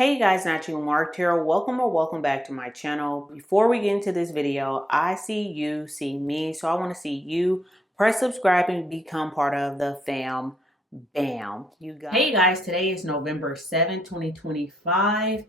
Hey guys, NATURALLYMARKED here. Welcome back to my channel. Before we get into this video, I see you, see me, so I want to see you. Press subscribe and become part of the fam. Bam. You guys. Hey guys, today is November 7th, 2025.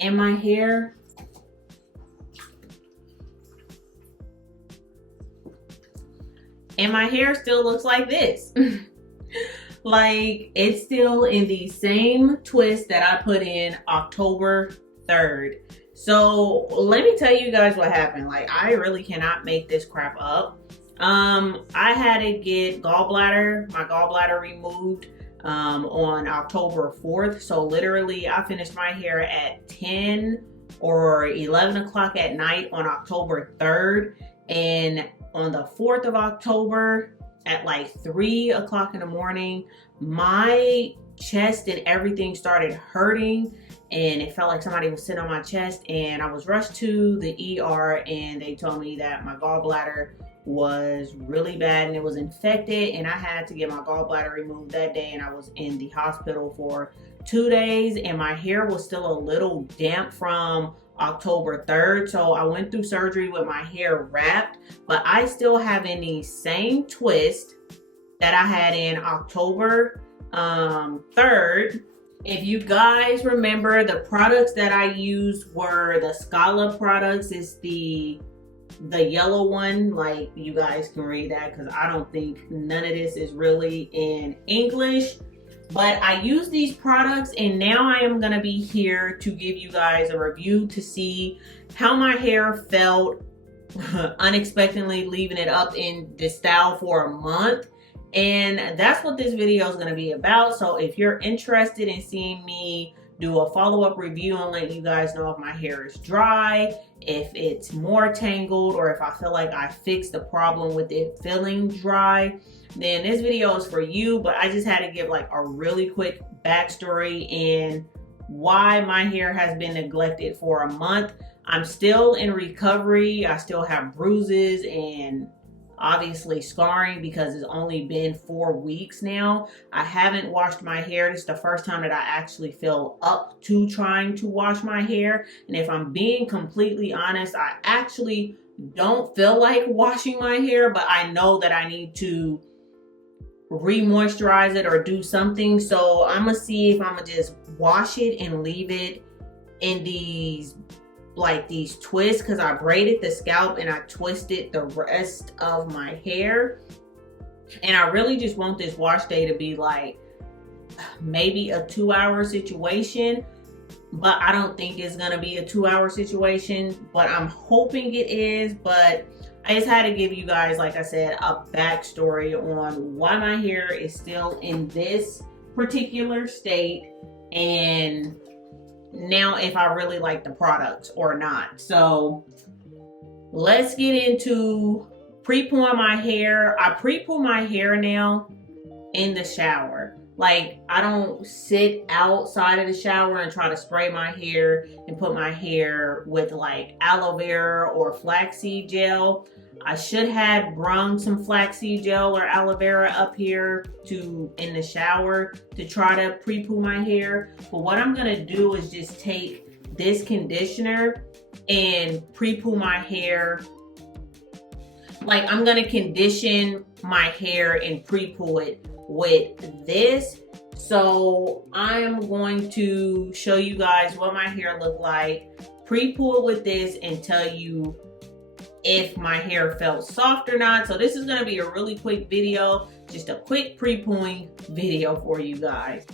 And my hair still looks like this. Like, it's still in the same twist that I put in October 3rd. So let me tell you guys what happened. Like, I really cannot make this crap up. I had to get my gallbladder removed on October 4th. So literally I finished my hair at 10 or 11 o'clock at night on October 3rd. And on the 4th of October, at like 3 o'clock in the morning, my chest and everything started hurting, and it felt like somebody was sitting on my chest, and I was rushed to the ER, and they told me that my gallbladder was really bad and it was infected, and I had to get my gallbladder removed that day, and I was in the hospital for 2 days, and my hair was still a little damp from October 3rd. So I went through surgery with my hair wrapped, but I still have in the same twist that I had in October 3rd. If you guys remember, the products that I used were the Skala products. It's the yellow one. Like, you guys can read that because I don't think none of this is really in English. But I use these products, and now I am going to be here to give you guys a review to see how my hair felt unexpectedly leaving it up in this style for a month. And that's what this video is going to be about. So if you're interested in seeing me do a follow-up review and let you guys know if my hair is dry, if it's more tangled, or if I feel like I fixed the problem with it feeling dry, then this video is for you. But I just had to give like a really quick backstory in why my hair has been neglected for a month. I'm still in recovery. I still have bruises and obviously scarring because it's only been 4 weeks now. I haven't washed my hair. This is the first time that I actually feel up to trying to wash my hair. And if I'm being completely honest, I actually don't feel like washing my hair, but I know that I need to re-moisturize it or do something. So I'm gonna see if I'm gonna just wash it and leave it in these twists, because I braided the scalp and I twisted the rest of my hair, and I really just want this wash day to be like maybe a 2-hour situation, but I don't think it's gonna be a 2-hour situation, but I'm hoping it is. But I just had to give you guys, like I said, a backstory on why my hair is still in this particular state, and now if I really like the products or not. So let's get into pre-pooing my hair. I pre-poo my hair now in the shower. Like, I don't sit outside of the shower and try to spray my hair and put my hair with like aloe vera or flaxseed gel. I should have brung some flaxseed gel or aloe vera up here in the shower to try to pre-poo my hair. But what I'm gonna do is just take this conditioner and pre-poo my hair. Like, I'm gonna condition my hair and pre-poo it with this. So I'm going to show you guys what my hair looked like, pre-poo it with this, and tell you if my hair felt soft or not. So this is going to be a really quick video, just a quick pre-pooing video for you guys.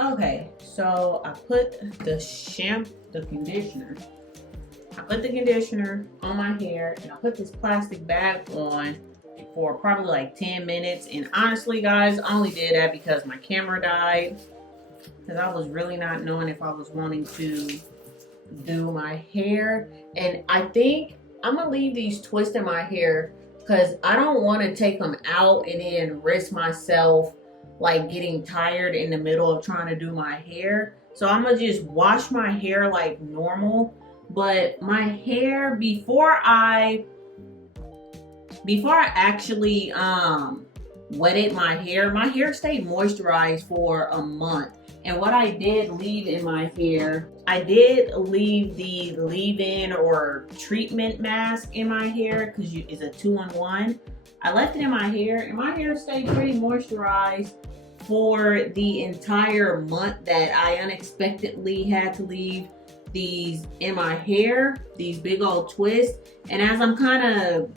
Okay, so I put the conditioner. I put the conditioner on my hair, and I put this plastic bag on for probably like 10 minutes. And honestly, guys, I only did that because my camera died, because I was really not knowing if I was wanting to do my hair. And I think I'm gonna leave these twists in my hair because I don't want to take them out and then risk myself like getting tired in the middle of trying to do my hair. So I'm gonna just wash my hair like normal. But my hair, before I actually wetted my hair stayed moisturized for a month. And what I did leave in my hair, I did leave the leave-in or treatment mask in my hair because it's a 2-in-1. I left it in my hair and my hair stayed pretty moisturized for the entire month that I unexpectedly had to leave these in my hair, these big old twists. And as I'm kind of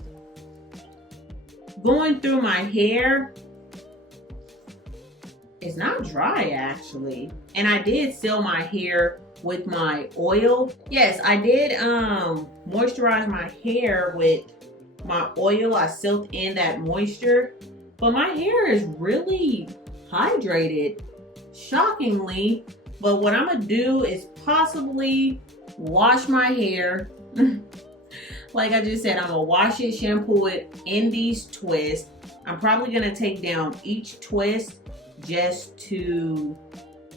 going through my hair, it's not dry actually. And I did seal my hair with my oil. Yes, I did moisturize my hair with my oil. I sealed in that moisture, but my hair is really hydrated, shockingly. But what I'm gonna do is possibly wash my hair. Like I just said, I'm gonna wash it, shampoo it in these twists. I'm probably gonna take down each twist just to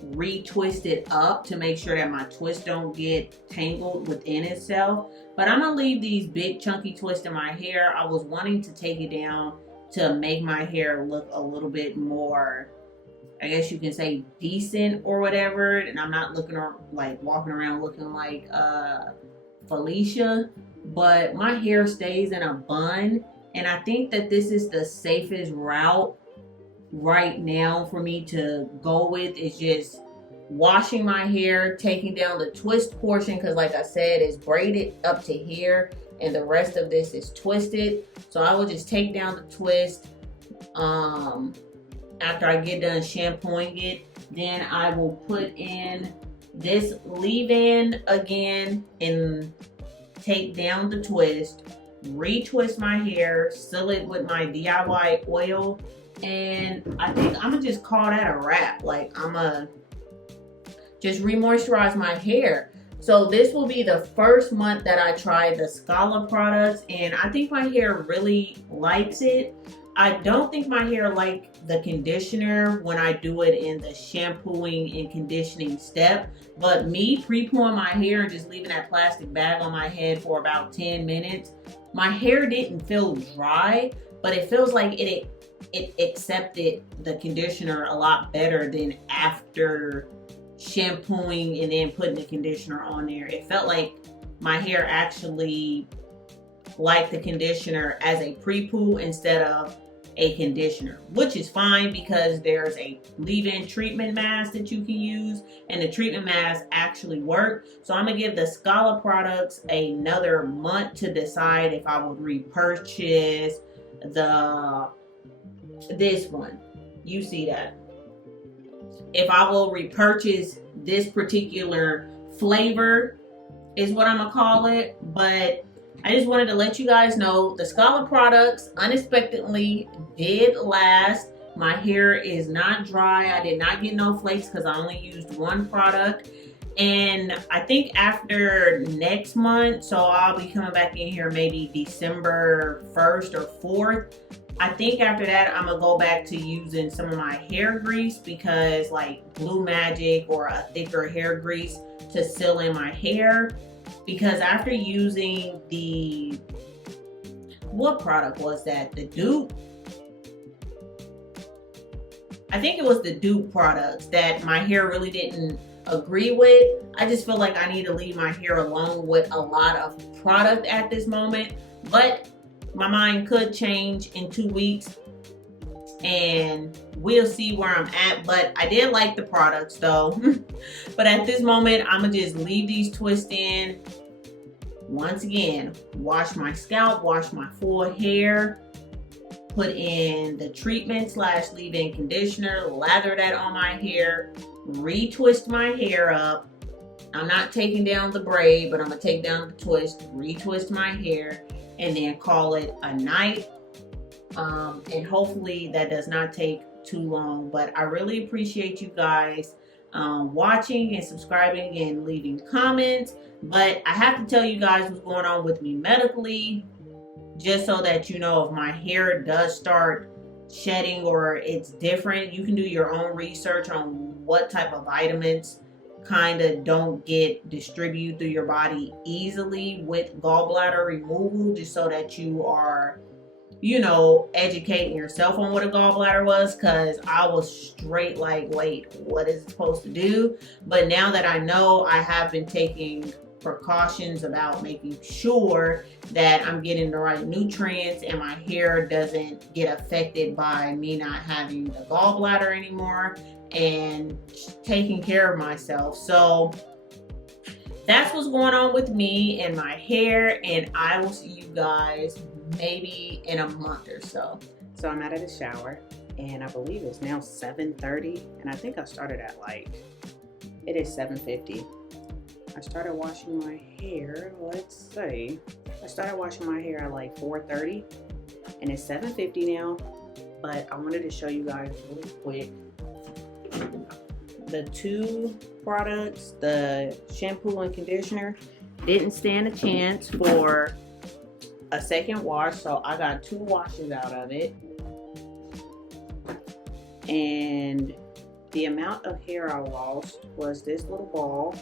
retwist it up to make sure that my twist don't get tangled within itself. But I'm gonna leave these big chunky twists in my hair. I was wanting to take it down to make my hair look a little bit more, I guess you can say, decent or whatever. And I'm not looking like walking around looking like Felicia, but my hair stays in a bun. And I think that this is the safest route right now for me to go with, is just washing my hair, taking down the twist portion, because like I said, it's braided up to here and the rest of this is twisted. So I will just take down the twist after I get done shampooing it. Then I will put in this leave-in again and take down the twist, retwist my hair, seal it with my DIY oil, and I think I'm gonna just call that a wrap. Like, I'm gonna just re-moisturize my hair. So this will be the first month that I tried the Skala products, and I think my hair really likes it. I don't think my hair liked the conditioner when I do it in the shampooing and conditioning step, but me pre-pooing my hair and just leaving that plastic bag on my head for about 10 minutes, my hair didn't feel dry, but it feels like it accepted the conditioner a lot better than after shampooing and then putting the conditioner on there. It felt like my hair actually liked the conditioner as a pre-poo instead of a conditioner, which is fine because there's a leave-in treatment mask that you can use, and the treatment mask actually work. So I'm gonna give the Skala products another month to decide if I would repurchase this one. You see that? If I will repurchase this particular flavor is what I'm gonna call it. But I just wanted to let you guys know the Skala products unexpectedly did last. My hair is not dry. I did not get no flakes because I only used one product. And I think after next month, so I'll be coming back in here maybe December 1st or 4th. I think after that, I'm gonna go back to using some of my hair grease, because like Blue Magic or a thicker hair grease to seal in my hair. Because after using what product was that? The dupe? I think it was the dupe products that my hair really didn't agree with. I just feel like I need to leave my hair alone with a lot of product at this moment. But my mind could change in 2 weeks and we'll see where I'm at. But I did like the products though. But at this moment, I'm gonna just leave these twists in. Once again, wash my scalp, wash my full hair, put in the treatment / leave-in conditioner, lather that on my hair, retwist my hair up. I'm not taking down the braid, but I'm gonna take down the twist, retwist my hair, and then call it a night. And hopefully that does not take too long. But I really appreciate you guys watching and subscribing and leaving comments. But I have to tell you guys what's going on with me medically, just so that you know if my hair does start shedding or it's different. You can do your own research on what type of vitamins kind of don't get distributed through your body easily with gallbladder removal, just so that you are, you know, educating yourself on what a gallbladder was, because I was straight like, wait, what is it supposed to do? But now that I know, I have been taking precautions about making sure that I'm getting the right nutrients and my hair doesn't get affected by me not having the gallbladder anymore, and taking care of myself. So that's what's going on with me and my hair, and I will see you guys maybe in a month or so. So I'm out of the shower, and I believe it's now 7:30, and I think I started at it is 7:50. I started washing my hair, I started washing my hair at 4:30, and it's 7:50 now. But I wanted to show you guys really quick the two products, the shampoo and conditioner, didn't stand a chance for a second wash, so I got 2 washes out of it. And the amount of hair I lost was this little ball.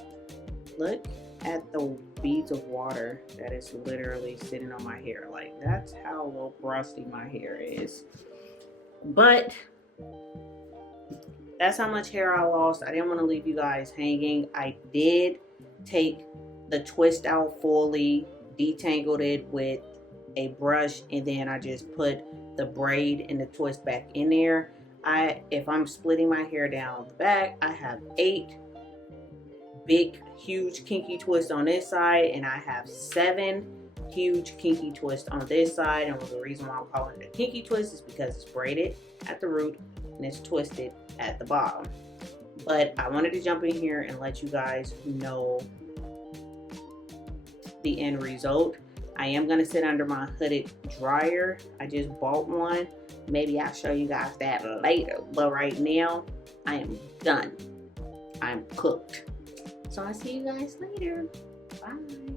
Look at the beads of water that is literally sitting on my hair. That's how low porosity my hair is. But that's how much hair I lost. I didn't want to leave you guys hanging. I did take the twist out fully, detangled it with a brush, and then I just put the braid and the twist back in there. If I'm splitting my hair down the back, I have 8 big, huge, kinky twists on this side, and I have 7 huge, kinky twists on this side. And the reason why I'm calling it a kinky twist is because it's braided at the root and it's twisted at the bottom. But I wanted to jump in here and let you guys know the end result. I am going to sit under my hooded dryer. I just bought one. Maybe I'll show you guys that later. But right now, I am done. I'm cooked. So I'll see you guys later. Bye.